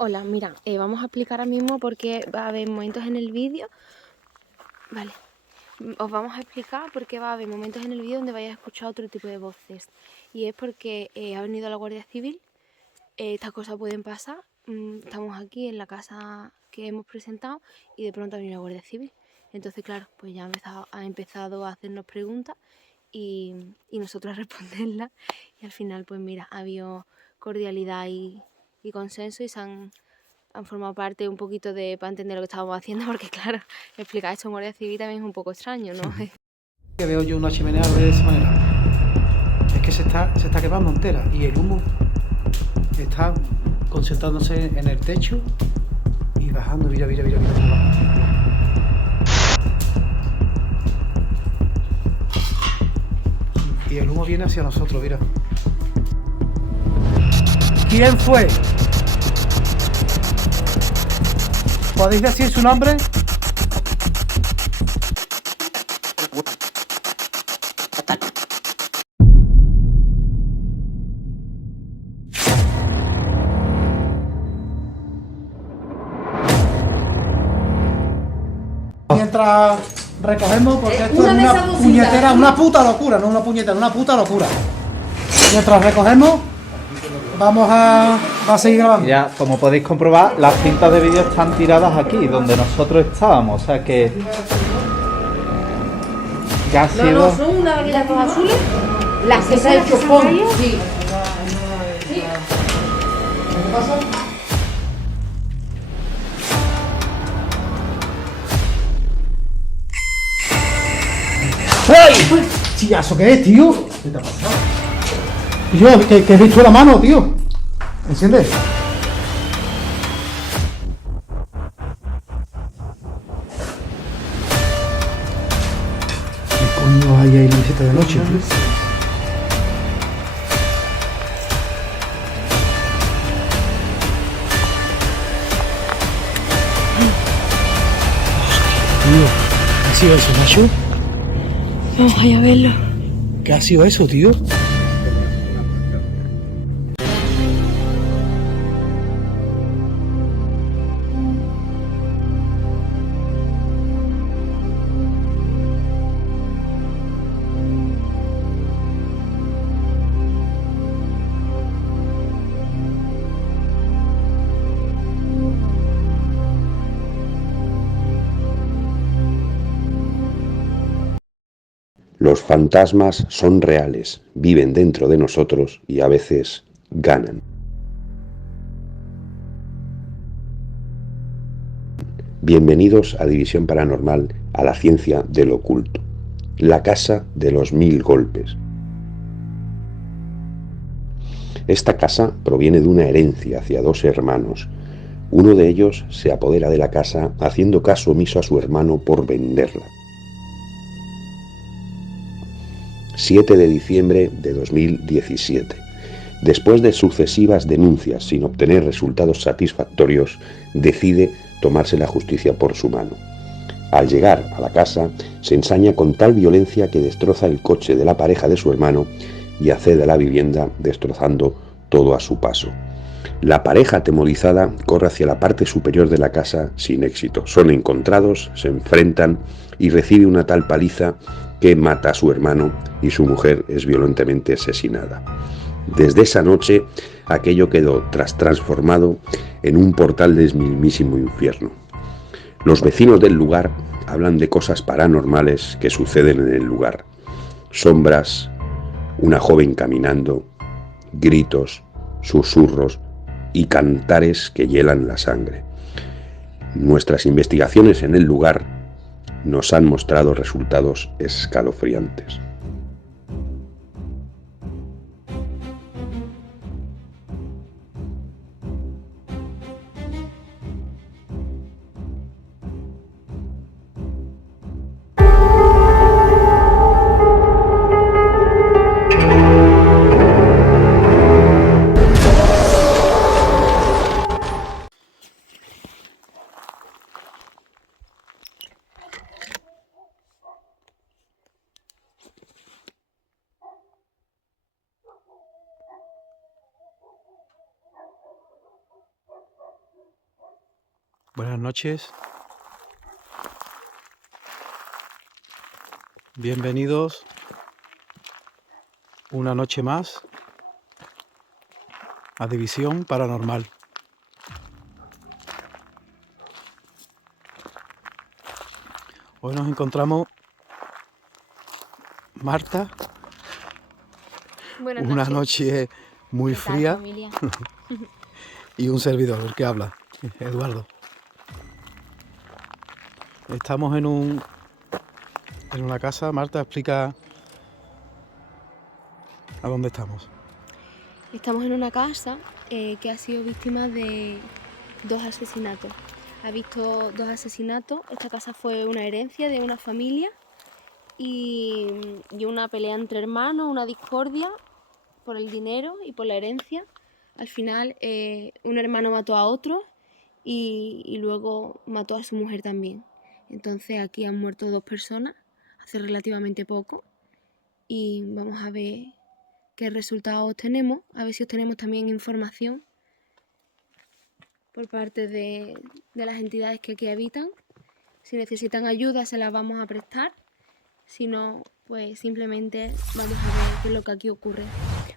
Hola, mira, vamos a explicar ahora mismo porque va a haber momentos en el vídeo, vale, os vamos a explicar por qué va a haber momentos en el vídeo donde vais a escuchar otro tipo de voces. Y es porque ha venido la Guardia Civil, estas cosas pueden pasar, estamos aquí en la casa que hemos presentado y de pronto ha venido la Guardia Civil. Entonces, claro, pues ya ha empezado a hacernos preguntas y nosotros a responderlas. Y al final, pues mira, ha habido cordialidad y consenso y han formado parte un poquito para entender lo que estábamos haciendo, porque claro, explicar esto en Guardia Civil también es un poco extraño, ¿no? Que veo yo una chimenea de esa manera. Es que se está quemando entera y el humo está concentrándose en el techo y bajando. Mira cómo va. Y el humo viene hacia nosotros, mira. ¿Quién fue? ¿Podéis decir su nombre? Mientras recogemos, porque esto es una puñetera, una puta locura, no una puñetera, una puta locura. Mientras recogemos, va a seguir grabando. Ya, como podéis comprobar, las cintas de vídeo están tiradas aquí, donde nosotros estábamos, o sea que ya ha sido... No, son unas vaquillas azules, las que se ha hecho con... Sí. ¿Qué pasa? ¡Ay! Chillazo, ¿qué es, tío? ¿Qué te ha pasado? Y yo, que he visto la mano, tío. ¿Enciendes? ¿Qué coño hay ahí en la meseta de noche, tío? Tío, ¿qué ha sido eso, macho? Vamos a verlo. ¿Qué ha sido eso, tío? Los fantasmas son reales, viven dentro de nosotros y a veces ganan. Bienvenidos a División Paranormal, a la ciencia del oculto. La casa de los 1000 golpes. Esta casa proviene de una herencia hacia dos hermanos. Uno de ellos se apodera de la casa haciendo caso omiso a su hermano por venderla. 7 de diciembre de 2017. Después de sucesivas denuncias sin obtener resultados satisfactorios, decide tomarse la justicia por su mano. Al llegar a la casa, se ensaña con tal violencia que destroza el coche de la pareja de su hermano y accede a la vivienda destrozando todo a su paso. La pareja atemorizada corre hacia la parte superior de la casa sin éxito. Son encontrados, se enfrentan y recibe una tal paliza que mata a su hermano y su mujer es violentamente asesinada. Desde esa noche, aquello quedó transformado en un portal del mismísimo infierno. Los vecinos del lugar hablan de cosas paranormales que suceden en el lugar. Sombras, una joven caminando, gritos, susurros y cantares que hielan la sangre. Nuestras investigaciones en el lugar nos han mostrado resultados escalofriantes. Buenas noches. Bienvenidos una noche más a División Paranormal. Hoy nos encontramos Marta, Buenas una noches. noche muy ¿Qué tal, fría, familia? y un servidor, el que habla, Eduardo. Estamos en una casa. Marta, explica a dónde estamos. Estamos en una casa que ha sido víctima de 2 asesinatos. Ha visto 2 asesinatos. Esta casa fue una herencia de una familia y una pelea entre hermanos, una discordia por el dinero y por la herencia. Al final un hermano mató a otro y luego mató a su mujer también. Entonces aquí han muerto 2 personas hace relativamente poco y vamos a ver qué resultados obtenemos, a ver si obtenemos también información por parte de las entidades que aquí habitan. Si necesitan ayuda se las vamos a prestar, si no, pues simplemente vamos a ver qué es lo que aquí ocurre.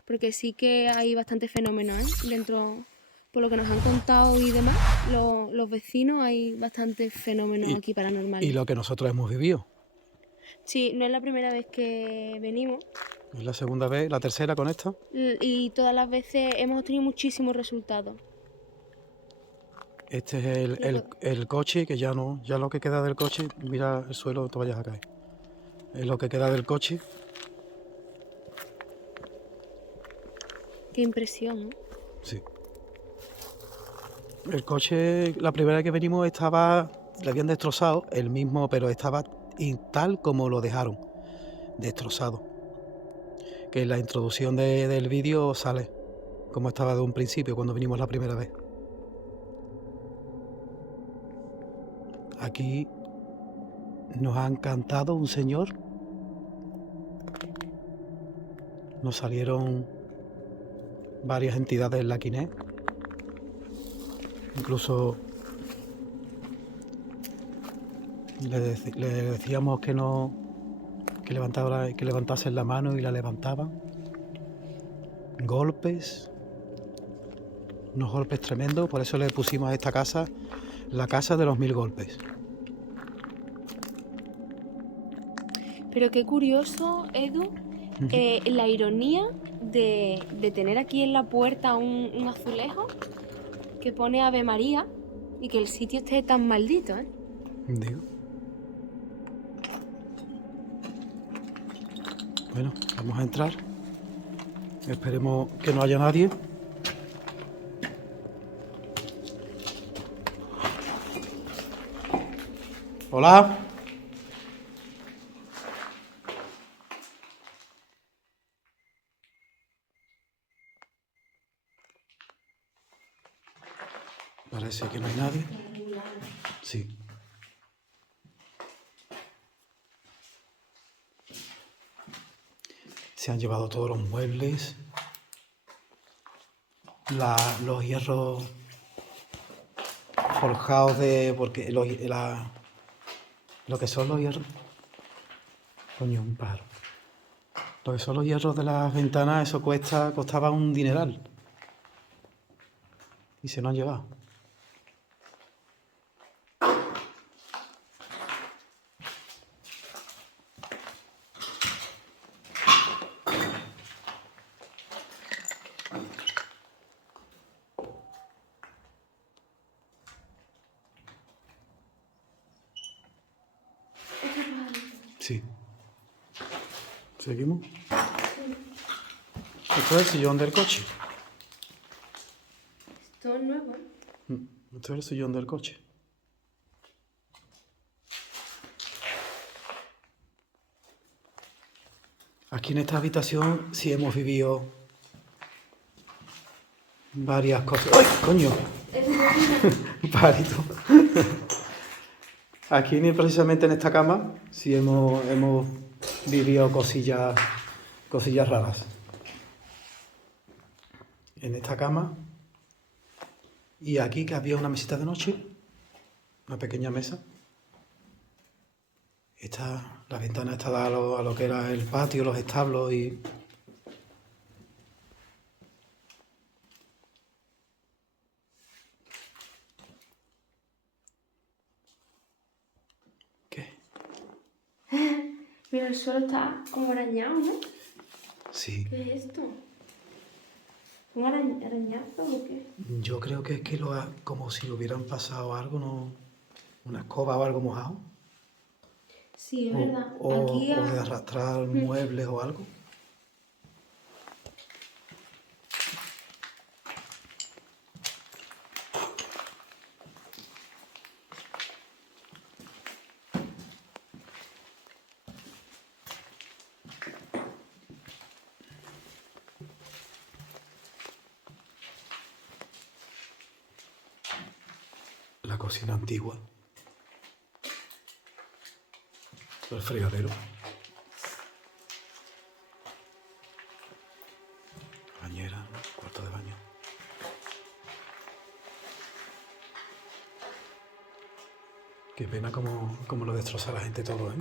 Porque sí que hay bastantes fenómenos, dentro, por lo que nos han contado y demás, los vecinos, hay bastantes fenómenos aquí paranormales. Y lo que nosotros hemos vivido. Sí, no es la primera vez que venimos. Es la segunda vez, la tercera con esta. Y todas las veces hemos obtenido muchísimos resultados. Este es el coche, que ya lo que queda del coche, mira el suelo, te vayas a caer. Es lo que queda del coche. Qué impresión, ¿no? Sí. El coche, la primera vez que venimos le habían destrozado el mismo, pero estaba tal como lo dejaron, destrozado. Que en la introducción del vídeo sale como estaba de un principio cuando vinimos la primera vez. Aquí nos ha encantado un señor. Nos salieron varias entidades en la Quiné. Incluso le decíamos que levantasen la mano y la levantaban. Golpes, unos golpes tremendos. Por eso le pusimos a esta casa la casa de los 1000 golpes. Pero qué curioso, Edu, la ironía de tener aquí en la puerta un azulejo que pone Ave María y que el sitio esté tan maldito, ¿eh? Digo. Bueno, vamos a entrar. Esperemos que no haya nadie. Hola. Parece que no hay nadie. Sí. Se han llevado todos los muebles, los hierros forjados porque lo que son los hierros. Coño, un pájaro. Lo que son los hierros de las ventanas, eso costaba un dineral. Y se lo han llevado. Sí. ¿Seguimos? Esto es el sillón del coche. Esto es nuevo. Esto es el sillón del coche. Aquí en esta habitación sí hemos vivido varias cosas. ¡Ay, coño! Un pajarito. Aquí precisamente en esta cama sí hemos vivido cosillas raras. En esta cama. Y aquí que había una mesita de noche. una pequeña mesa. La ventana está dada a lo que era el patio, los establos y... ¿Qué? Mira, el suelo está como arañado, ¿no? Sí. ¿Qué es esto? ¿Un arañazo o qué? Yo creo que es que como si hubieran pasado algo, ¿no? Una escoba o algo mojado. Sí, es verdad. O Aquí de arrastrar muebles o algo. La cocina antigua. El fregadero. Bañera, ¿no? Cuarto de baño. Qué pena como lo destroza la gente todo, ¿eh?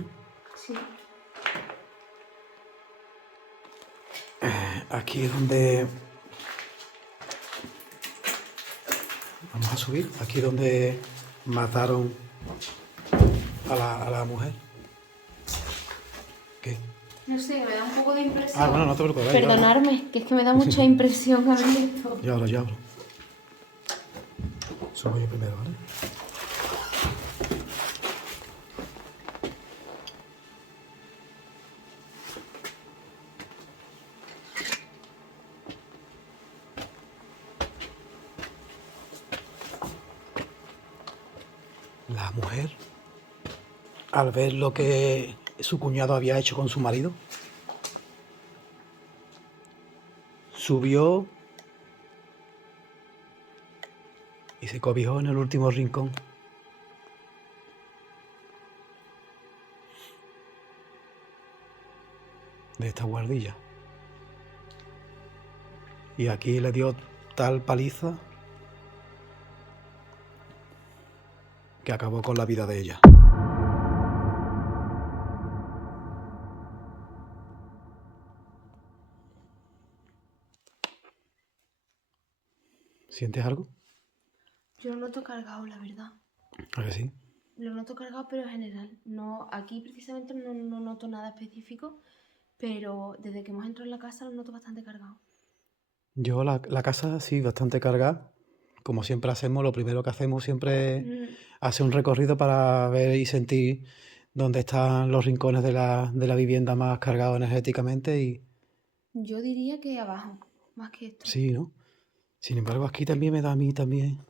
Sí. Aquí es donde... Vamos a subir. Aquí es donde mataron a la mujer. ¿Qué? No sé, me da un poco de impresión. Ah, bueno, no te preocupes. ya hablo. Perdonadme, que es que me da mucha impresión a ver esto. Ya hablo. Subo yo primero, ¿vale? La mujer, al ver lo que su cuñado había hecho con su marido, subió y se cobijó en el último rincón. De esta guardilla. Y aquí le dio tal paliza que acabó con la vida de ella. ¿Sientes algo? Yo lo noto cargado, la verdad. ¿A que sí? Lo noto cargado, pero en general. No, aquí precisamente no noto nada específico, pero desde que hemos entrado en la casa lo noto bastante cargado. Yo la casa sí, bastante cargada. Como siempre hacemos, lo primero que hacemos siempre es hacer un recorrido para ver y sentir dónde están los rincones de la vivienda más cargados energéticamente y Yo diría que abajo, más que esto. sí, ¿no? Sin embargo, aquí también me da a mí también.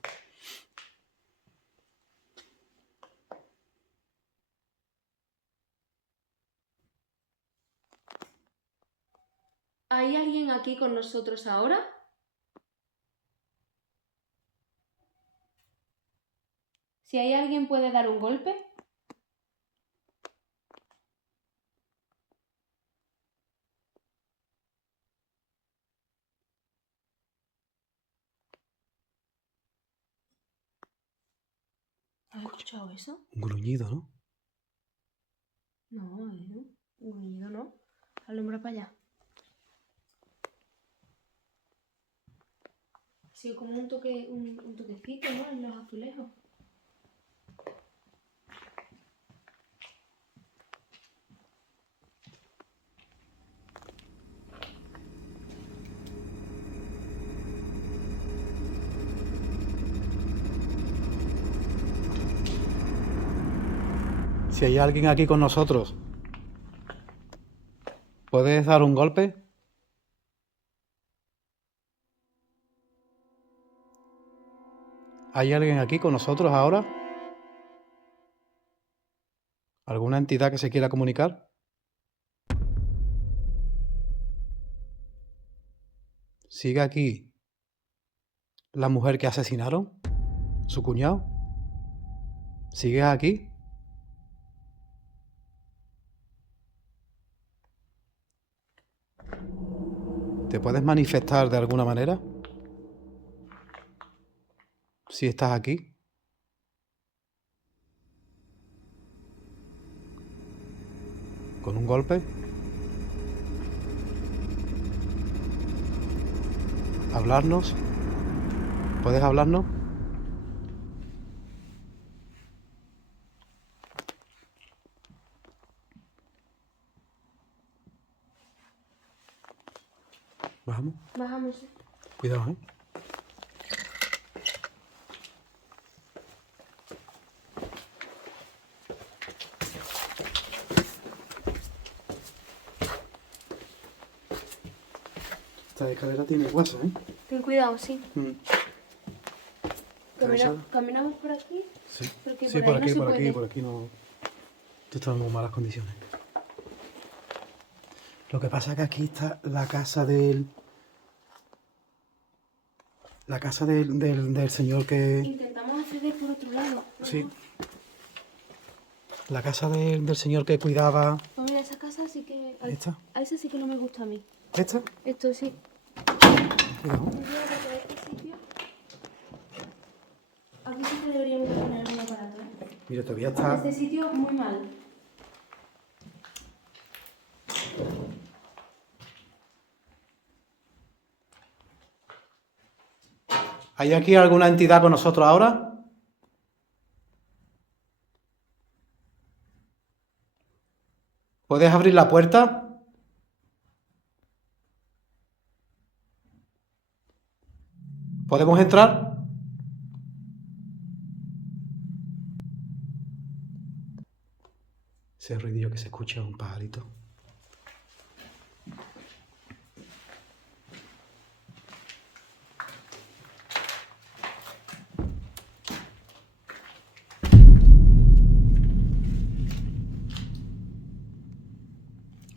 ¿Hay alguien aquí con nosotros ahora? Si hay alguien, ¿puede dar un golpe? ¿Has escuchado eso? Un gruñido, ¿no? No, un gruñido no. Alumbra para allá. Ha sido como un toquecito, ¿no? En los azulejos. Si hay alguien aquí con nosotros, ¿puedes dar un golpe? ¿Hay alguien aquí con nosotros ahora? ¿Alguna entidad que se quiera comunicar? ¿Sigue aquí la mujer que asesinaron? ¿Su cuñado? ¿Sigues aquí? ¿Te puedes manifestar de alguna manera? Si estás aquí. con un golpe. Hablarnos. ¿Puedes hablarnos? Bajamos. Bajamos. Cuidado, ¿eh? Esta escalera tiene hueso, ¿eh? Ten cuidado, sí. ¿Atravesada? Caminamos por aquí. Sí, Porque sí, por ahí no se por puede. aquí, por aquí no. Esto está en muy malas condiciones. Lo que pasa es que aquí está la casa del. La casa del señor que. Intentamos acceder por otro lado. Sí. La casa del señor que cuidaba. Pues mira, esa casa sí que... ¿Esta? A esa sí que no me gusta a mí. ¿Esta? Esto sí. Cuidado. Ten cuidado porque este sitio... Aquí sí que deberíamos de poner un aparato, ¿eh? Mira, todavía está. Este sitio muy mal. ¿Hay aquí alguna entidad con nosotros ahora? ¿Puedes abrir la puerta? ¿Podemos entrar? Ese ruidillo que se escucha es un pajarito.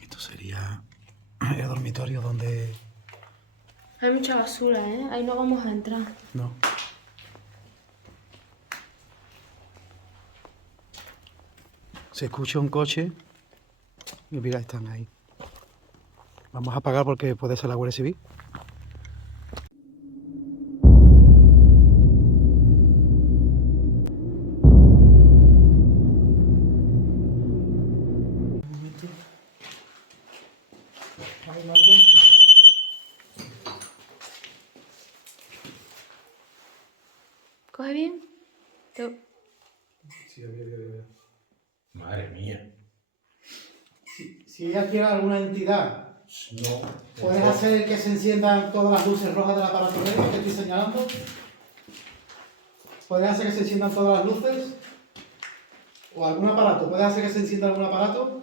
Esto sería el dormitorio donde... Hay mucha basura, ¿eh? Ahí no vamos a entrar. No. Se escucha un coche y mira, están ahí. Vamos a apagar porque puede ser la Guardia Civil. ¿Coge bien? Sí, a ver. Madre mía. Si ella quiere alguna entidad, No. ¿puedes hacer que se enciendan todas las luces rojas del aparato médico que estoy señalando? ¿Puedes hacer que se enciendan todas las luces? ¿O algún aparato? ¿Puedes hacer que se encienda algún aparato?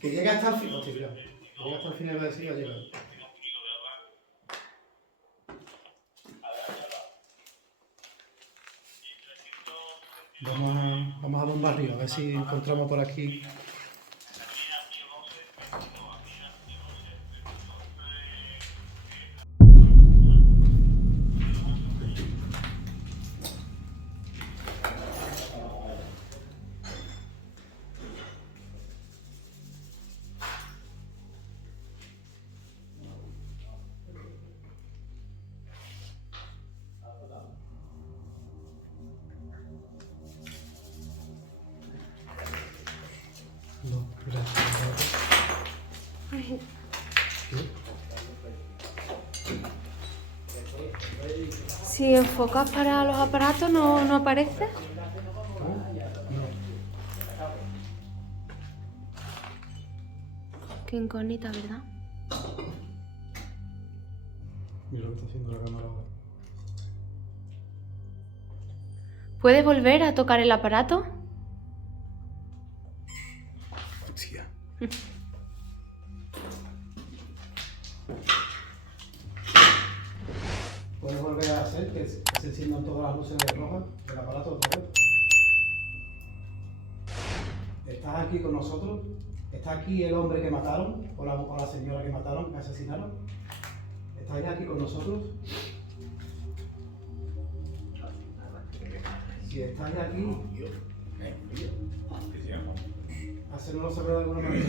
Que llegue hasta el final. Hostia, cuidado. Que llegue hasta el final de la decir, ha llegado. Vamos a dar un barrio, a ver si encontramos por aquí. No, mira. Ay. Si enfocas para los aparatos, no aparece. Qué incógnita, ¿verdad? Mira lo que está haciendo la cámara ahora. ¿Puedes volver a tocar el aparato? Hostia. ¿Puedes volver a hacer que se enciendan todas las luces rojas del aparato otra vez? ¿Estás aquí con nosotros? ¿Está aquí el hombre que mataron? ¿O la señora que mataron, que asesinaron? ¿Estáis aquí con nosotros? Si estáis aquí, hacérnoslo saber de alguna manera.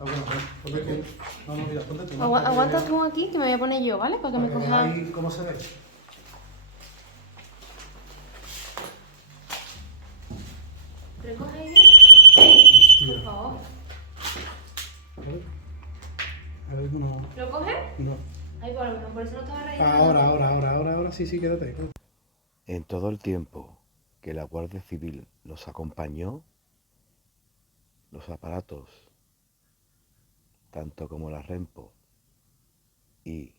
Ah, bueno, ponte. Vamos, mira, ponte tú. Aguanta tú aquí, que me voy a poner yo, ¿vale? Para que me Para que coja... veáis cómo se ve. ¿Recoge ahí? Por favor. A ver, no. ¿Lo coges? No. Ahí por lo menos, por eso no estaba reído. Ahora, sí, quédate. En todo el tiempo que la Guardia Civil nos acompañó, los aparatos, tanto como la REMPO y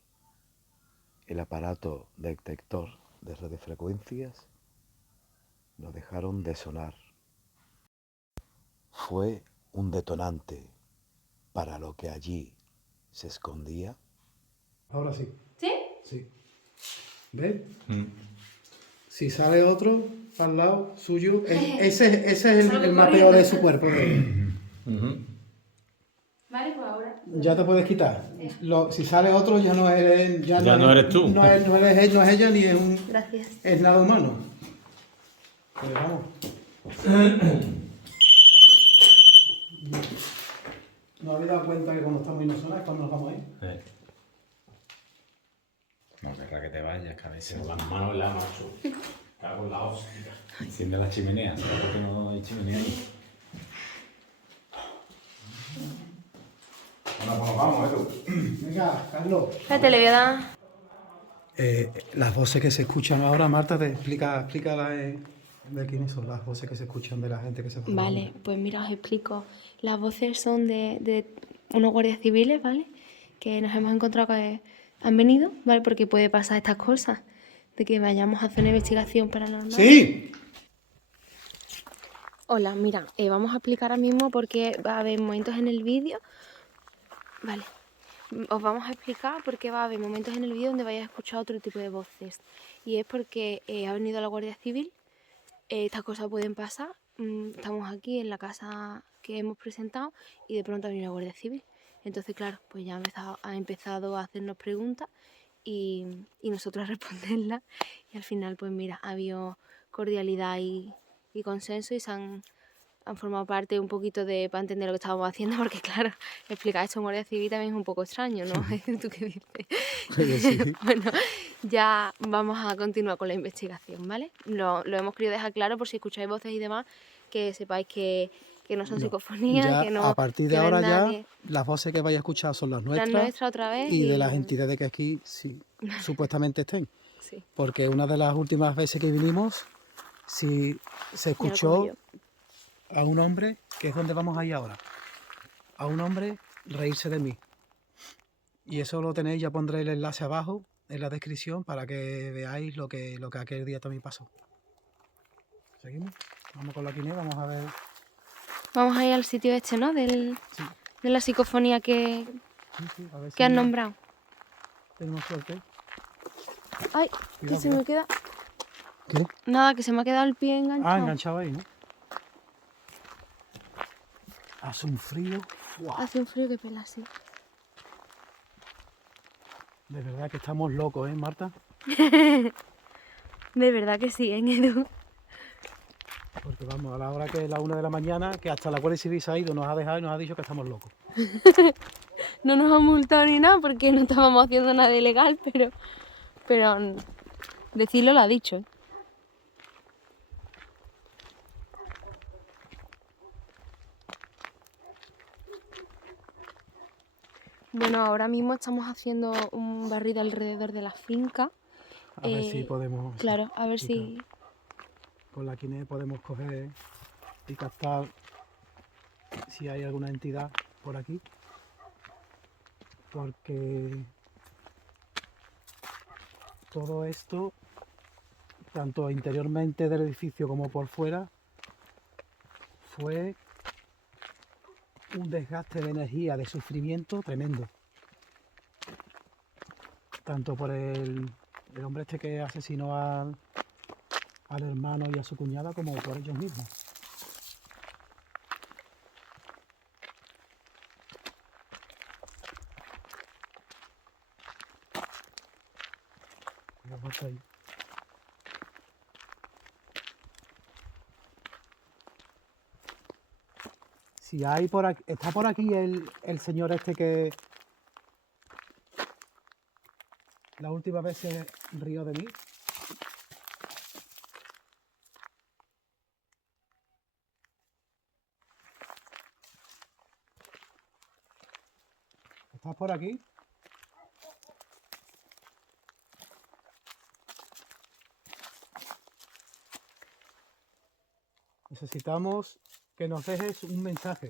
el aparato detector de radiofrecuencias, no dejaron de sonar. Fue un detonante para lo que allí se escondía. Ahora sí. ¿Sí? Sí. ¿Ves? Si sale otro al lado suyo, ese es el mapeo de su cuerpo. Vale, pues ahora. Ya te puedes quitar. Si sale otro, ya no eres, Ya no eres tú. No es ella ni es Gracias. es nada humano. Pero vamos. ¿No habéis dado cuenta que cuando estamos y no suena es cuando nos vamos a ir? No querrá que te vayas, cabeza. Con las manos en la macho. Cago en la hostia. Enciende la chimenea. ¿Sabes por qué no hay chimenea ahí? Bueno, pues nos vamos, Edu. Venga, Carlos. Espérate, le voy a dar... Las voces que se escuchan ahora, Marta, explícala de quiénes son las voces que se escuchan de la gente que se fue. Vale, pues mira, os explico. Las voces son de unos guardias civiles, ¿vale? Que nos hemos encontrado que han venido, ¿vale? Porque puede pasar estas cosas, de que vayamos a hacer una investigación paranormal. ¡Sí! Hola, mira, vamos a explicar ahora mismo porque va a haber momentos en el vídeo. Vale, os vamos a explicar por qué va a haber momentos en el vídeo donde vais a escuchar otro tipo de voces. Y es porque ha venido la Guardia Civil, estas cosas pueden pasar. Estamos aquí en la casa que hemos presentado y de pronto ha venido la Guardia Civil. Entonces, claro, pues ya ha empezado a hacernos preguntas y nosotros a responderlas. Y al final, pues mira, ha habido cordialidad y consenso y se han formado parte un poquito para entender lo que estábamos haciendo, porque claro, explicar esto en Guardia Civil también es un poco extraño, ¿no? ¿Tú qué dices? Sí. Bueno, ya vamos a continuar con la investigación, ¿vale? Lo hemos querido dejar claro por si escucháis voces y demás, que sepáis que no son psicofonías, Ya, que no... a partir de que no es ahora ya, nadie. las voces que vais a escuchar son las La nuestras nuestra otra vez y de las entidades que aquí supuestamente estén. Sí. Porque una de las últimas veces que vinimos, sí se Ya lo escuchó cojo yo. a un hombre, que es donde vamos a ir ahora, a un hombre reírse de mí. Y eso lo tenéis, ya pondré el enlace abajo en la descripción para que veáis lo que aquel día también pasó. ¿Seguimos? Vamos con la quiniela, vamos a ver. Vamos a ir al sitio este, ¿no? De la psicofonía que A ver han nombrado. tenemos suerte. Ay, que Cuidado, se me queda... ¿Qué? Nada, que se me ha quedado el pie enganchado. Ah, enganchado ahí, ¿no? Hace un frío. ¡Fua! Hace un frío que pela así. De verdad que estamos locos, ¿eh, Marta? De verdad que sí, ¿eh, Edu? Porque vamos, a la hora que es la 1 de la mañana, que hasta la Guardia Civil se ha ido, nos ha dejado y nos ha dicho que estamos locos. No nos han multado ni nada porque no estábamos haciendo nada ilegal, pero decirlo lo ha dicho. Bueno, ahora mismo estamos haciendo un barrido alrededor de la finca. A ver si podemos... Claro, a ver sí, si... Con la quine podemos coger y captar si hay alguna entidad por aquí. Porque todo esto, tanto interiormente del edificio como por fuera, fue un desgaste de energía, de sufrimiento tremendo. Tanto por el hombre este que asesinó al hermano y a su cuñada, como por ellos mismos. Ahí. Si hay por aquí, está por aquí el señor este que la última vez se rió de mí. ¿Estás por aquí? Necesitamos que nos dejes un mensaje.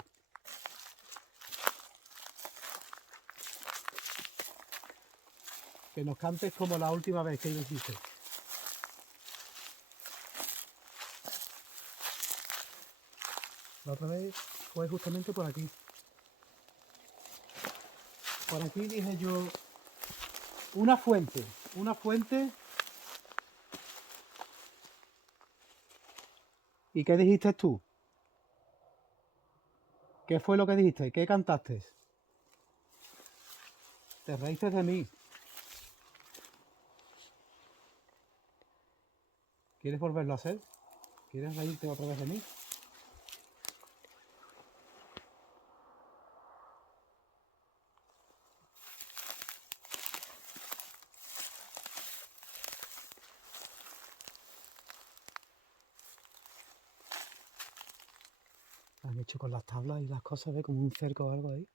Que nos cantes como la última vez que lo hiciste. La otra vez fue justamente por aquí. Por aquí dije yo, una fuente. ¿Y qué dijiste tú? ¿Qué fue lo que dijiste? ¿Qué cantaste? Te reíste de mí. ¿Quieres volverlo a hacer? ¿Quieres reírte otra vez de mí? Han hecho con las tablas y las cosas, ¿ve? Como un cerco o algo ahí.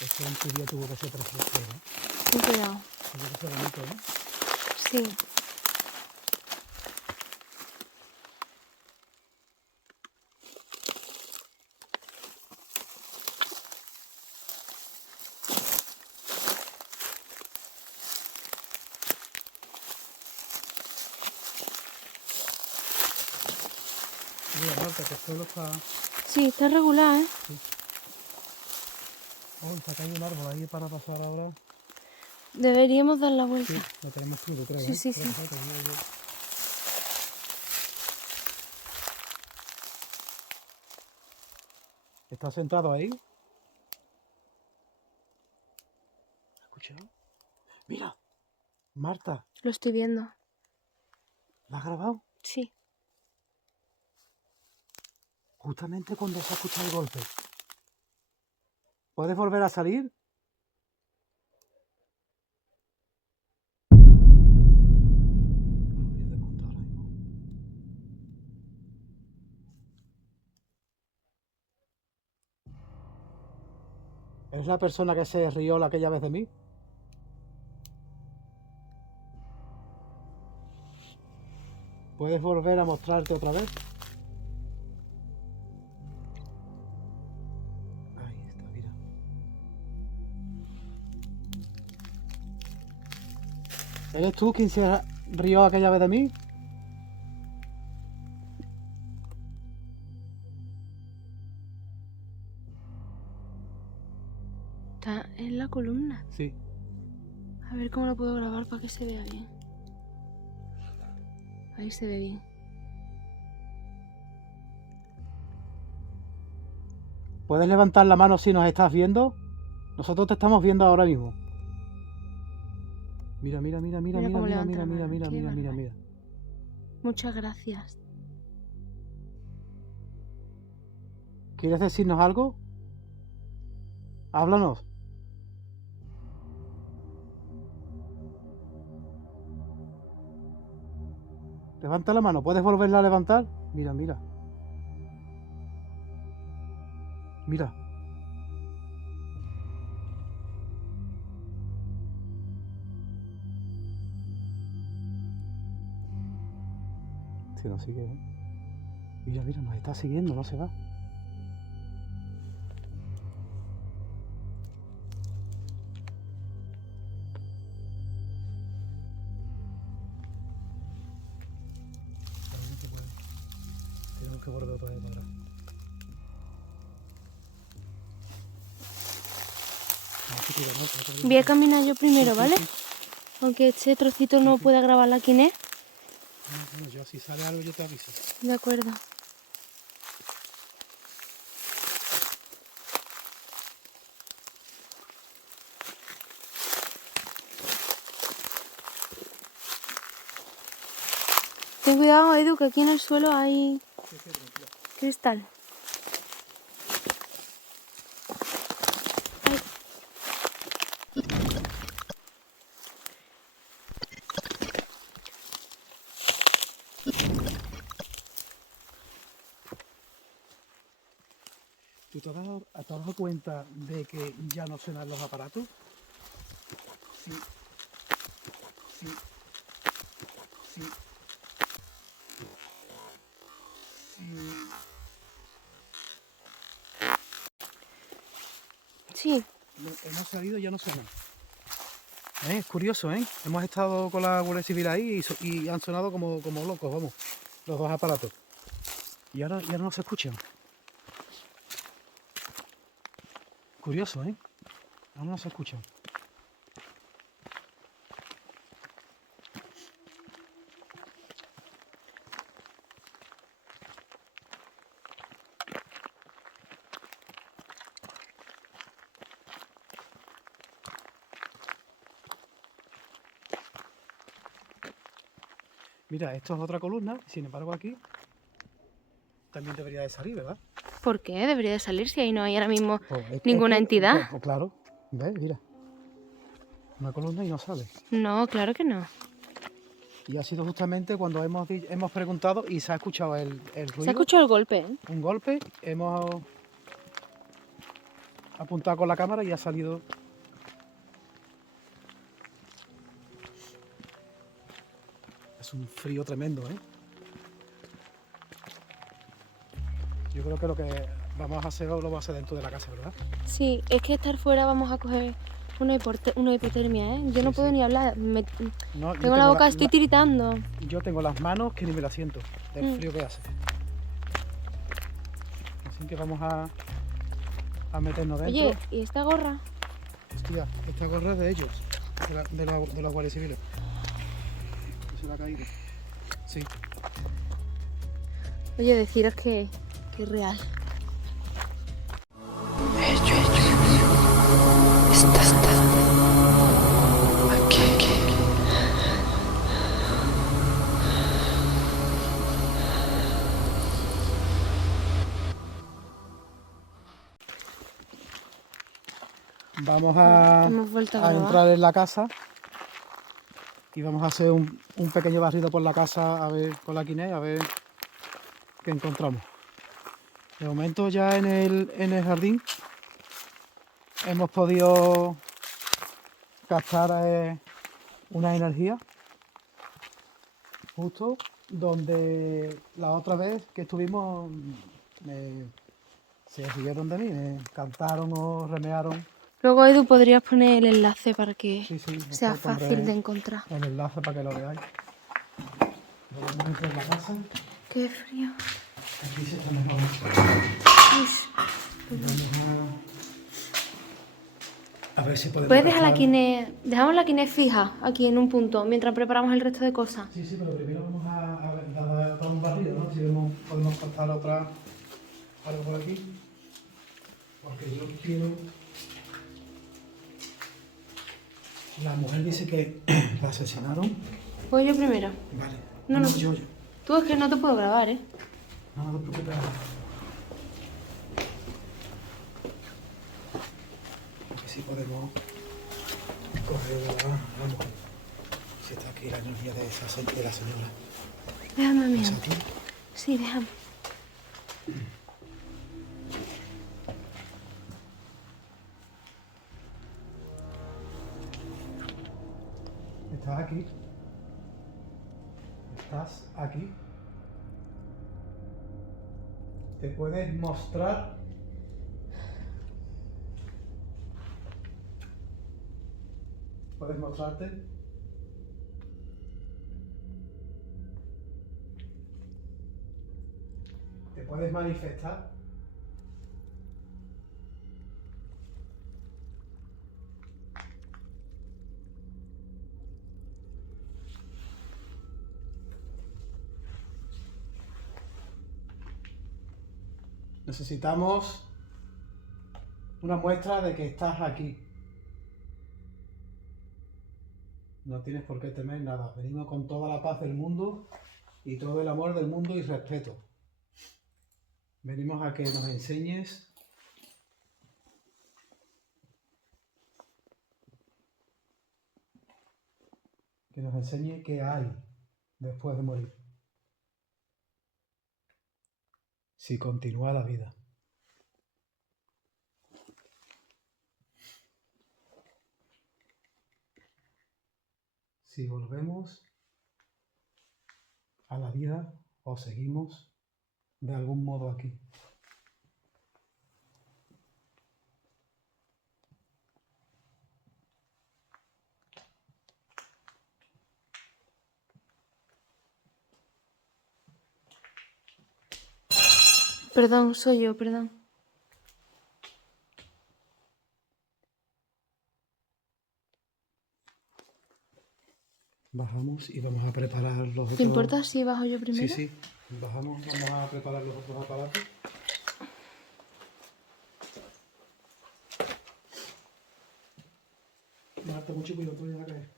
Esto en tu día tuvo que ser precioso, ¿no? Ten cuidado. Tuvo que ser bonito, ¿no? Sí. Mira, Marta, que el suelo está... Sí, está regular, ¿eh? Oh, está cayendo un árbol ahí para pasar ahora. Deberíamos dar la vuelta. Sí, lo tenemos crudo, creo, Sí, ¿eh? sí, sí. Espera, que digo yo. ¿Estás sentado ahí? ¿Has escuchado? ¡Mira! Marta, Lo estoy viendo. ¿la has grabado? Sí. Justamente cuando se ha escuchado el golpe. ¿Puedes volver a salir? Lo voy a desmontar ahora mismo. ¿Es la persona que se rió aquella vez de mí? ¿Puedes volver a mostrarte otra vez? Ahí está, mira. ¿Eres tú quien se rió aquella vez de mí? Está en la columna. Sí. A ver cómo lo puedo grabar para que se vea bien. Ahí se ve bien. ¿Puedes levantar la mano si nos estás viendo? Nosotros te estamos viendo ahora mismo. Mira, mira, mira, mira, Mira mira, cómo mira, levanta mira, la mira, mano. mira, Qué mira, mira, barbaridad. mira. Muchas gracias. ¿Quieres decirnos algo? Háblanos. Levanta la mano. ¿Puedes volverla a levantar? Mira, mira. Mira. Si nos sigue, ¿eh? Mira, mira, nos está siguiendo, no se va. No se puede. Tenemos que volver otra vez para atrás. Voy a caminar yo primero, ¿vale? Aunque este trocito no pueda grabar la Kinect. No, yo si sale algo yo te aviso. De acuerdo. Ten cuidado, Edu, que aquí en el suelo hay cristal. Ay. ¿Tú te has dado cuenta de que ya no suenan los aparatos? Sí. Sí. Sí. Sí, Hemos salido y ya no suenan. Es curioso, ¿eh? Hemos estado con la Guardia Civil ahí y han sonado como locos, vamos, los dos aparatos. Y ahora no se escuchan. Curioso, ¿eh? Ahora no se escuchan. Mira, esto es otra columna, sin embargo aquí también debería de salir, ¿verdad? ¿por qué? Debería de salir si ahí no hay ahora mismo Pues ninguna entidad. pues claro, ¿ves? Mira. Una columna y no sale. No, claro que no. Y ha sido justamente cuando hemos preguntado y se ha escuchado el ruido. Se ha escuchado el golpe, ¿eh? Un golpe, hemos apuntado con la cámara y ha salido. Es un frío tremendo, ¿eh? Yo creo que lo que vamos a hacer lo vamos a hacer dentro de la casa, ¿verdad? Sí, es que estar fuera vamos a coger una hipotermia, ¿eh? Yo no Sí, puedo sí. ni hablar. No, yo Tengo la boca, estoy tiritando. yo tengo las manos que ni me las siento del frío que hace. Así que vamos a meternos dentro. Oye, ¿y esta gorra? Hostia, esta gorra es de ellos, de los guardias civiles. Se le ha caído. Sí. Oye, deciros que es real. Vamos a Hemos vuelto a grabar. entrar en la casa y vamos a hacer un pequeño barrido por la casa a ver con la Kinect, a ver qué encontramos. De momento ya en el jardín hemos podido captar una energía justo donde la otra vez que estuvimos se rieron de mí, me cantaron o remearon. Luego, Edu, podrías poner el enlace para que Sí, sí, sea después pondré fácil de encontrar. el enlace para que lo veáis. Volvemos a entrar en la casa. Qué frío. Aquí se está mejor. Vamos a ver si podemos. ¿Puedes dejar la captar- Kinect? Dejamos la Kinect fija aquí en un punto mientras preparamos el resto de cosas. Sí, sí, pero primero vamos a dar un barrido, ¿no? Si podemos captar algo por aquí. Porque yo quiero. La mujer dice que la asesinaron. Voy yo primero. Vale. No. Yo. Tú es que no te puedo grabar, ¿eh? No te preocupes. Porque sí podemos coger a la mujer. Si está aquí la energía de la señora. Déjame a mí. ¿Es aquí? Sí, déjame. ¿Estás aquí? ¿Estás aquí? ¿Te puedes mostrar? ¿Puedes mostrarte? ¿Te puedes manifestar? Necesitamos una muestra de que estás aquí. No tienes por qué temer nada. Venimos con toda la paz del mundo y todo el amor del mundo y respeto. Venimos a que nos enseñes qué hay después de morir. Si continúa la vida. Si volvemos a la vida o seguimos de algún modo aquí. Perdón, soy yo, perdón. Bajamos y vamos a preparar los otros... ¿Te importa si bajo yo primero? Sí, sí. Bajamos, vamos a preparar los otros aparatos. Marta, mucho cuidado, te voy a caer.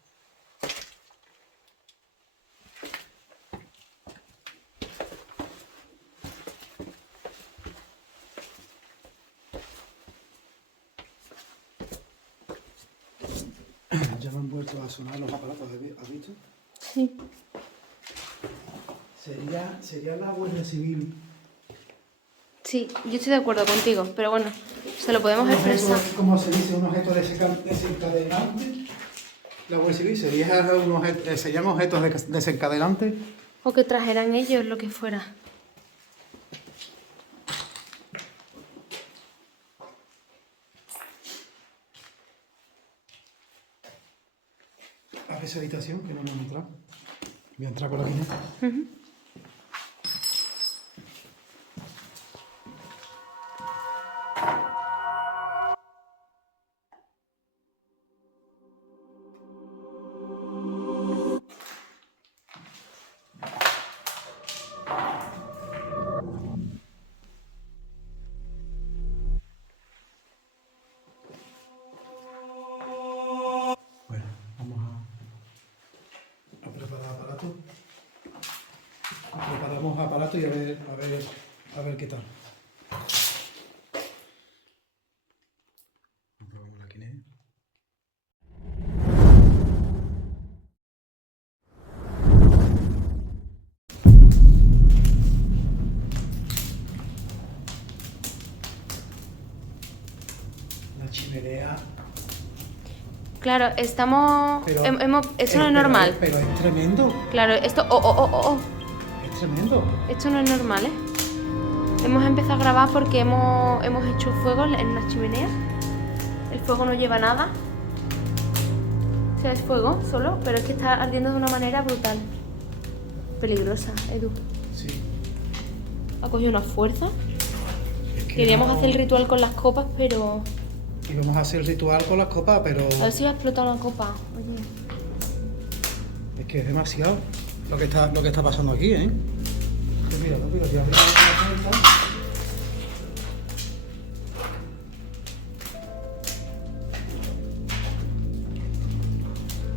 Ya me han vuelto a sonar los aparatos, ¿has visto? Sí. Sería la Guardia Civil. Sí, yo estoy de acuerdo contigo, pero bueno, se lo podemos expresar. ¿Cómo se dice? Un objeto desencadenante. La Guardia Civil serían objetos desencadenantes. O que trajeran ellos lo que fuera. A ver esa habitación que no hemos entrado. Voy a entrar por aquí, ¿no? Bueno, vamos a preparar aparatos. Preparamos aparatos y a ver qué tal. Probamos la Kinect. La chimenea. Claro, estamos... Pero- eso no es normal. Pero es tremendo. Claro, esto... Es tremendo. Esto no es normal, ¿eh? Hemos empezado a grabar porque hemos hecho fuego en una chimenea. El fuego no lleva nada. O sea, es fuego solo, pero es que está ardiendo de una manera brutal. Peligrosa, Edu. Sí. Ha cogido una fuerza. Es que Queríamos no- hacer el ritual con las copas, pero... Íbamos a hacer el ritual con las copas, pero A ver si va a explotar una copa. Oye. es que es demasiado lo que está pasando aquí, ¿eh? Mira, ya abrimos la puerta.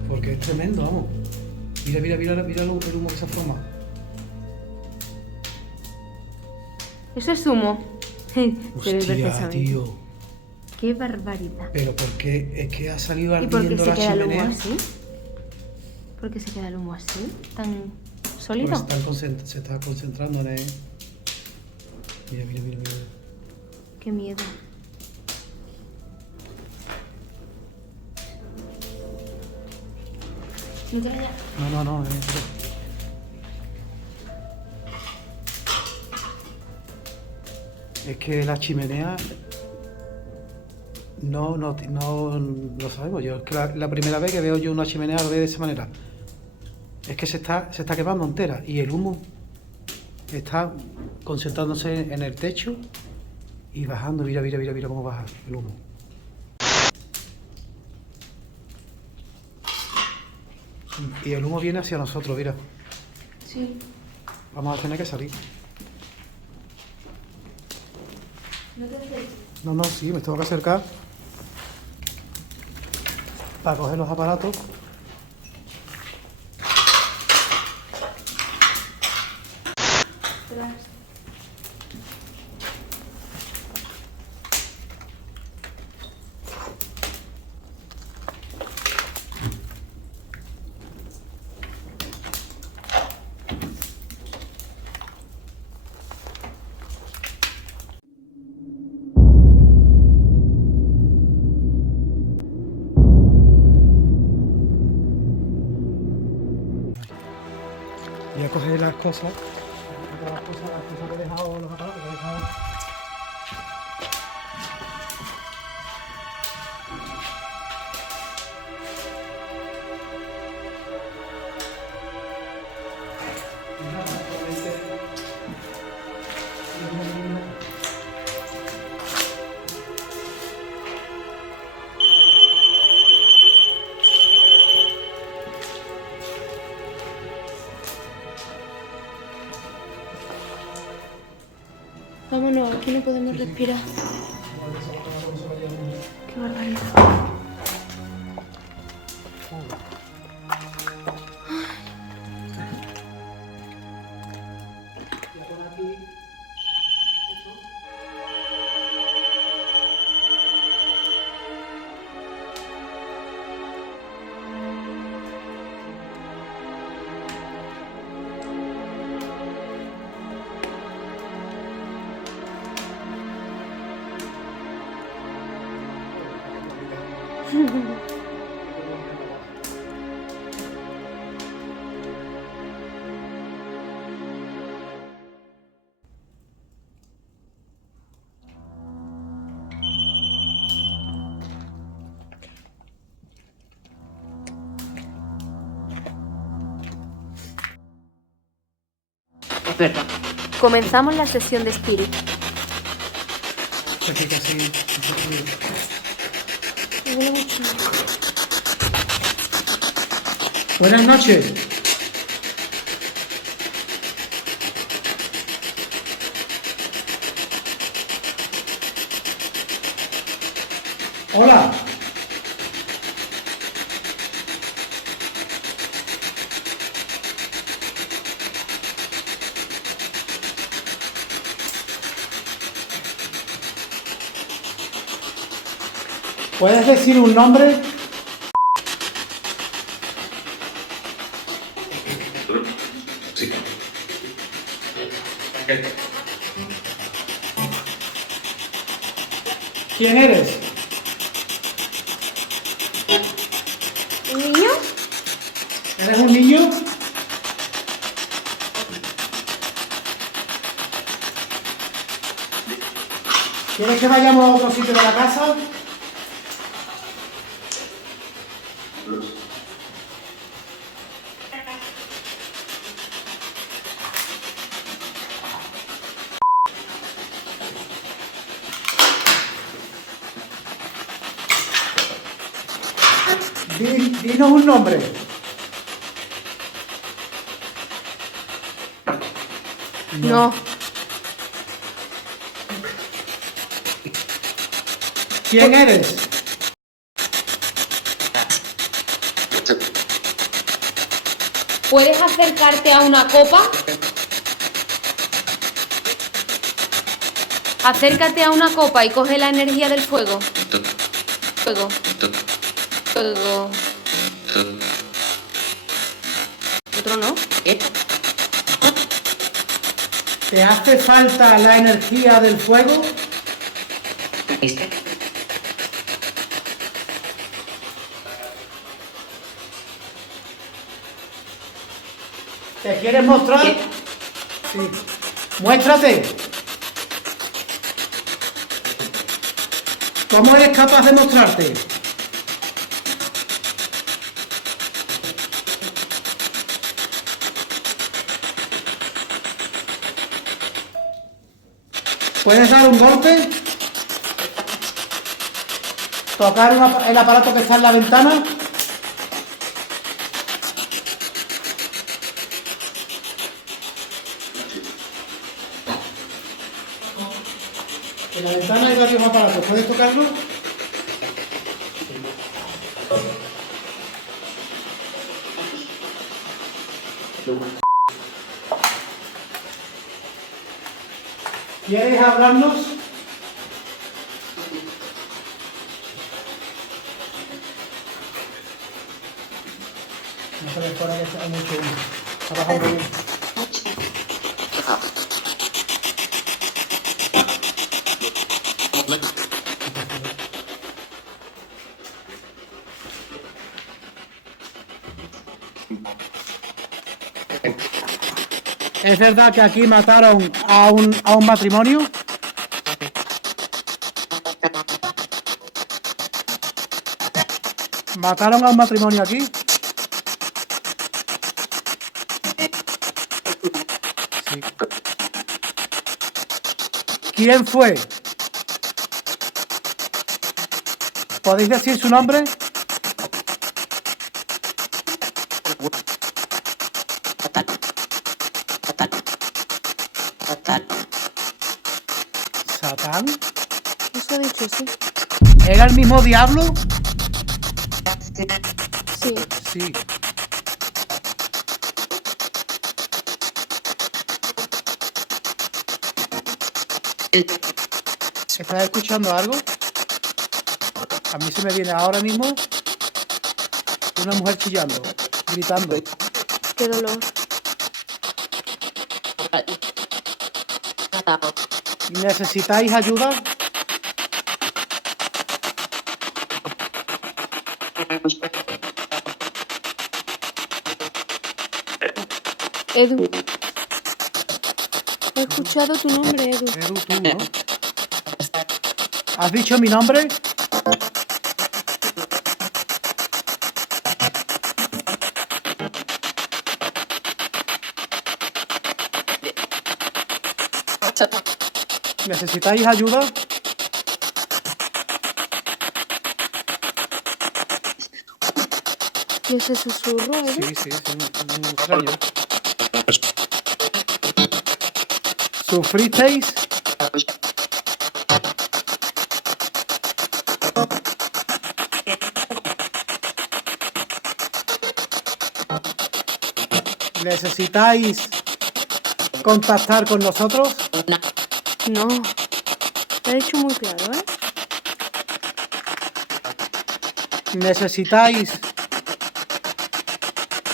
Porque es tremendo, vamos. Mira el humo que se forma. Eso es humo. Se ve Hostia, perfectamente. tío. Qué barbaridad. Pero porque es que ha salido ¿Y por qué ardiendo se la queda el humo chimenea. así? ¿Por qué se queda el humo así? ¿Tan sólido? Pues se está concentrando en el... Mira. Qué miedo. No te vayas. No. Es que la chimenea no lo sabemos. Yo es que la primera vez que veo yo una chimenea arder de esa manera. Es que se está quemando entera y el humo está concentrándose en el techo y bajando. Mira cómo baja el humo. Y el humo viene hacia nosotros, mira. Sí. Vamos a tener que salir. No te acerques. No, sí, me tengo que acercar para coger los aparatos. cosas. Las cosas que he dejado, los aparatos que he dejado. Vámonos, aquí no podemos respirar. Qué barbaridad. Comenzamos la sesión de Spirit. Aquí casi. Me huele mucho. Buenas noches. Hola. ¿Puedes decir un nombre? Sí. ¿Quién eres? ¿Un niño? ¿Eres un niño? ¿Quieres que vayamos a otro sitio de la casa? Dinos un nombre. No. ¿Quién eres? ¿Puedes acercarte a una copa? Acércate a una copa y coge la energía del fuego. Fuego. Fuego. ¿Otro no? ¿Te hace falta la energía del fuego? ¿Te quieres mostrar? Sí. Muéstrate. ¿Cómo eres capaz de mostrarte? ¿Puedes dar un golpe? ¿Tocar el aparato que está en la ventana? En la ventana hay varios aparatos. ¿Puedes tocarlo? ¿Quieres hablarnos? No se les fuera que hay mucho humo. Está bajando bien. ¿Es verdad que aquí mataron a un matrimonio? ¿Mataron a un matrimonio aquí? Sí. ¿Quién fue? ¿Podéis decir su nombre? ¿Satán? Eso ha dicho, sí. ¿Era el mismo diablo? Sí. Sí. ¿Estás escuchando algo? A mí se me viene ahora mismo una mujer chillando, gritando. Qué dolor. ¿Necesitáis ayuda? Edu. He escuchado tu nombre, Edu. Edu, tú, ¿no? ¿Has dicho mi nombre? ¿Necesitáis ayuda? ¿Y ese susurro, Edu? Sí, sí, sí, muy extraño. ¿Sufristeis? ¿Necesitáis contactar con nosotros? No. Lo he dicho muy claro, ¿eh? ¿Necesitáis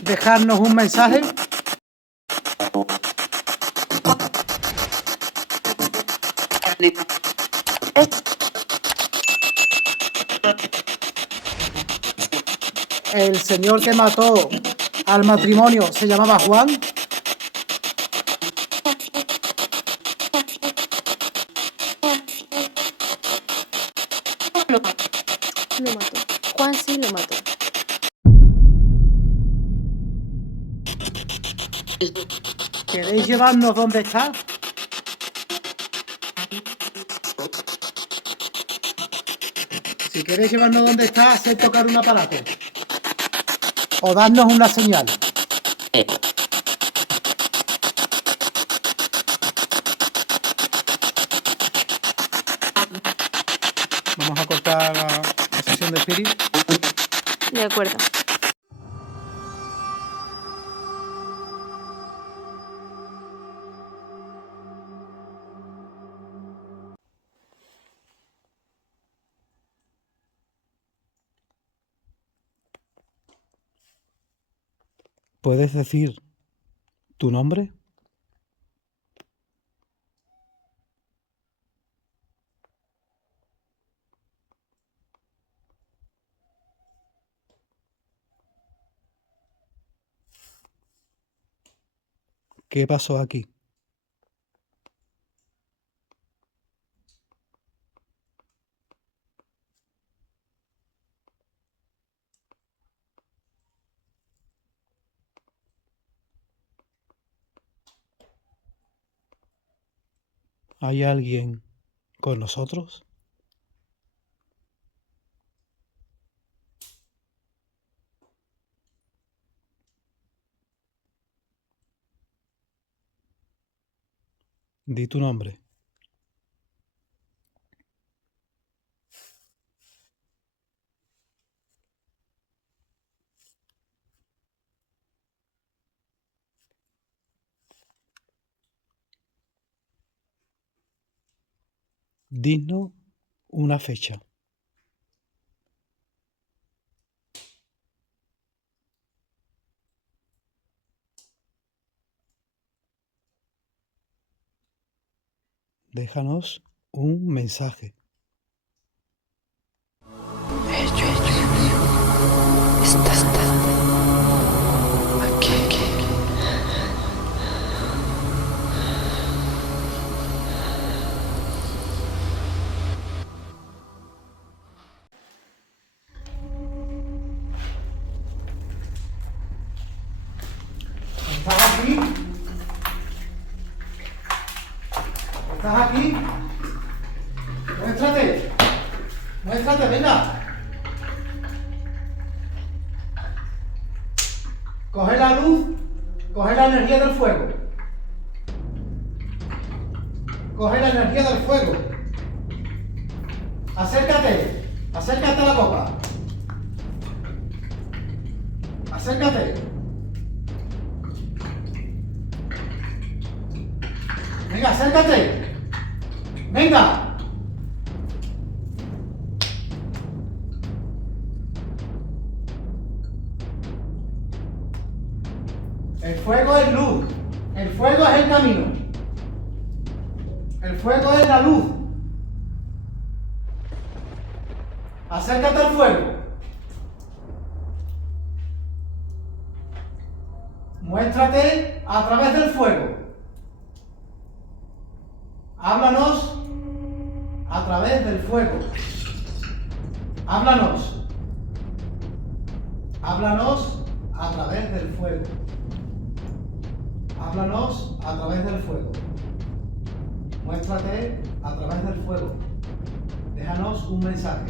dejarnos un mensaje? ¿El señor que mató al matrimonio se llamaba Juan? Lo mató. Juan sí lo mató. ¿Queréis llevarnos donde está? Si queréis llevarnos donde está, haced tocar un aparato. O darnos una señal. Vamos a cortar la sesión de Spirit. De acuerdo. ¿Puedes decir tu nombre? ¿Qué pasó aquí? ¿Hay alguien con nosotros? Di tu nombre. Dinos una fecha. Déjanos un mensaje. Estás aquí. ¿Estás aquí? Muéstrate. Muéstrate, venga. Coge la luz, coge la energía del fuego. Coge la energía del fuego. Acércate, acércate a la copa. Acércate. Venga, acércate. Venga. El fuego es luz. El fuego es el camino. El fuego es la luz. Acércate al fuego. Muéstrate a través del fuego. Háblanos a través del fuego. Háblanos. Háblanos a través del fuego. Háblanos a través del fuego. Muéstrate a través del fuego. Déjanos un mensaje.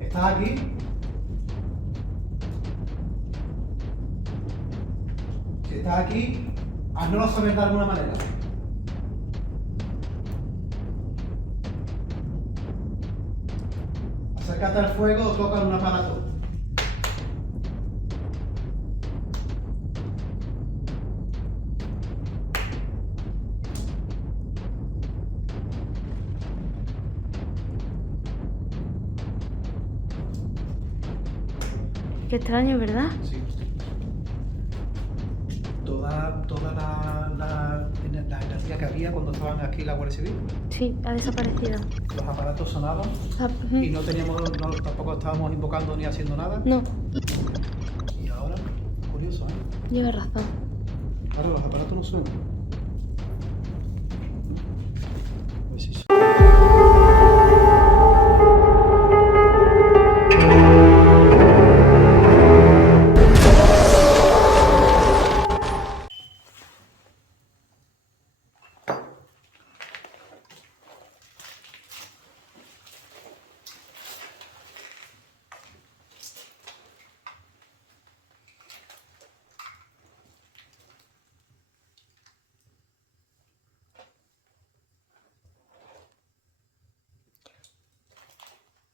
¿Estás aquí? Si estás aquí, haznoslo saber de alguna manera. Acércate al fuego o toca un aparato. Qué extraño, ¿verdad? Sí. Toda la energía que había cuando estaban aquí la Guardia Civil, Sí, ha desaparecido. los aparatos sonaban Ah, y no teníamos, tampoco estábamos invocando ni haciendo nada. No, Y ahora, curioso, ¿eh? lleva razón. Ahora los aparatos no suenan. Pues sí.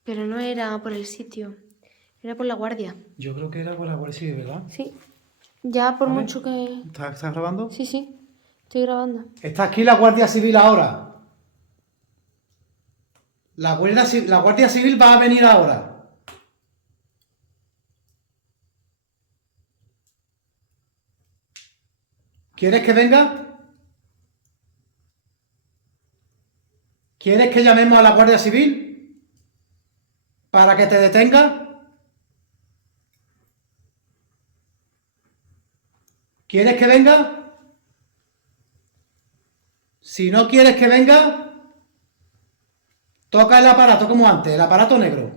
Pero no era por el sitio, era por la guardia. Yo creo que era por la Guardia Civil, ¿verdad? Sí. Ya por A ver. mucho que... ¿Estás grabando? Sí, sí, estoy grabando. Está aquí la Guardia Civil ahora. La Guardia Civil va a venir ahora. ¿Quieres que venga? ¿Quieres que llamemos a la Guardia Civil para que te detenga? ¿Quieres que venga? Si no quieres que venga, toca el aparato como antes, el aparato negro.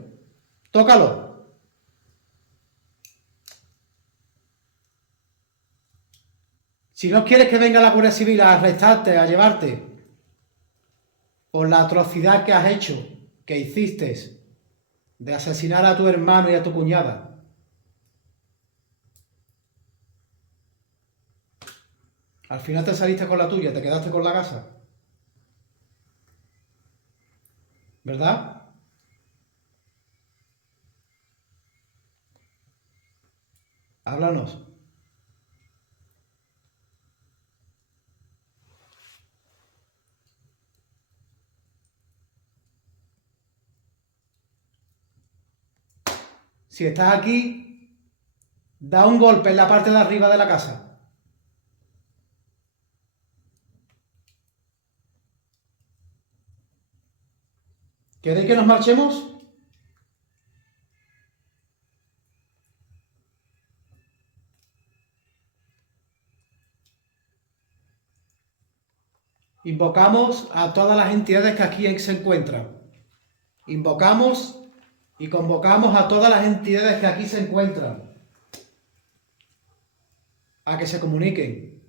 Tócalo. Si no quieres que venga la Guardia Civil a arrestarte, a llevarte por la atrocidad que has hecho, que hiciste, de asesinar a tu hermano y a tu cuñada. Al final te saliste con la tuya, te quedaste con la casa. ¿Verdad? Háblanos. Si estás aquí, da un golpe en la parte de arriba de la casa. ¿Queréis que nos marchemos? Invocamos a todas las entidades que aquí se encuentran. Invocamos y convocamos a todas las entidades que aquí se encuentran a que se comuniquen.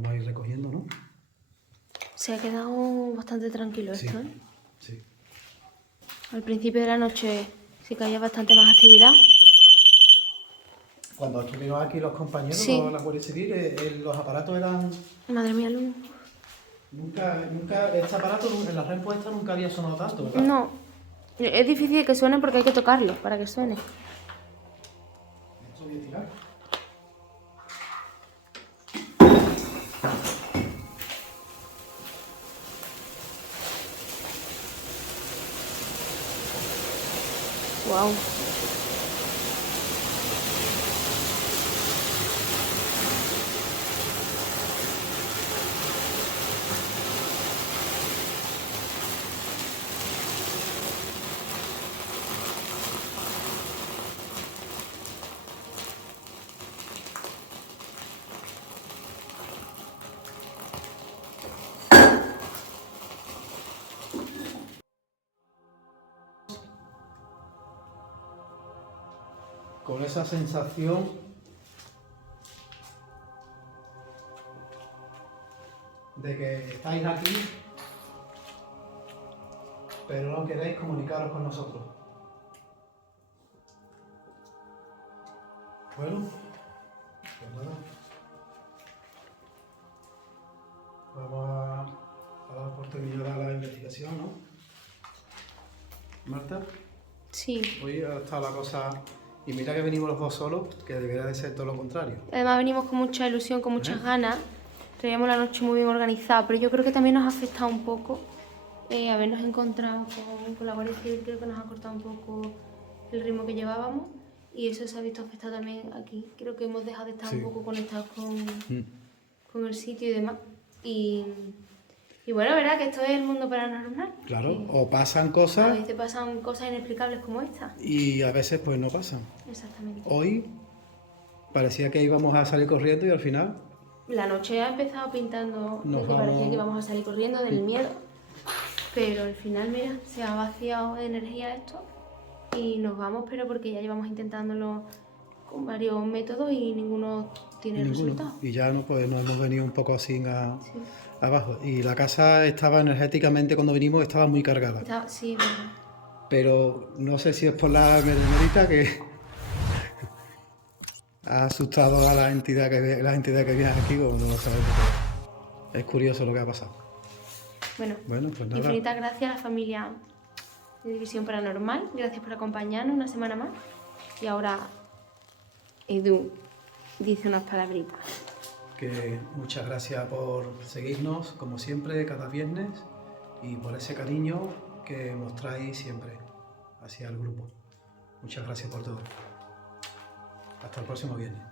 vamos a ir recogiendo, ¿no? Se ha quedado bastante tranquilo Sí. esto, ¿eh? Sí. Al principio de la noche sí que había bastante más actividad. Cuando estuvieron aquí los compañeros, Sí. la Guardia Civil, los aparatos eran... Madre mía, Lu. Nunca, este aparato en la red puesta nunca había sonado tanto, ¿verdad? No. Es difícil que suene porque hay que tocarlo para que suene. Esto voy a tirar. Wow. Con esa sensación de que estáis aquí, pero no queréis comunicaros con nosotros. Bueno, pues nada. Vamos a dar por terminada la investigación, ¿no? Marta, Sí. hoy ha estado la cosa... Y mira que venimos los dos solos, que debería de ser todo lo contrario. Además venimos con mucha ilusión, con muchas ganas. Traíamos la noche muy bien organizada, pero yo creo que también nos ha afectado un poco habernos encontrado con la Guardia Civil. Creo que nos ha cortado un poco el ritmo que llevábamos y eso se ha visto afectado también aquí. Creo que hemos dejado de estar un poco conectados con el sitio y demás. Y bueno, verdad que esto es el mundo paranormal. Claro, que o pasan a cosas veces pasan cosas inexplicables como esta. y a veces pues no pasan. Exactamente. Hoy parecía que íbamos a salir corriendo y al final La noche ha empezado pintando de Nos que parecía vamos- que íbamos a salir corriendo del miedo, pero al final, mira, se ha vaciado de energía esto y nos vamos, pero porque ya llevamos intentándolo con varios métodos y ninguno tiene resultado. y ya no, pues, nos hemos venido un poco así Sí. abajo. Y la casa estaba energéticamente, cuando vinimos, estaba muy cargada. Sí, es verdad. Pero no sé si es por la mermerita que ha asustado a la entidad que viene aquí, o no lo sabemos. Pero es curioso lo que ha pasado. Bueno, Bueno, pues nada. infinitas gracias a la familia de División Paranormal. Gracias por acompañarnos una semana más. Y ahora Edu dice unas palabritas. Que muchas gracias por seguirnos, como siempre, cada viernes, y por ese cariño que mostráis siempre hacia el grupo. Muchas gracias por todo. Hasta el próximo viernes.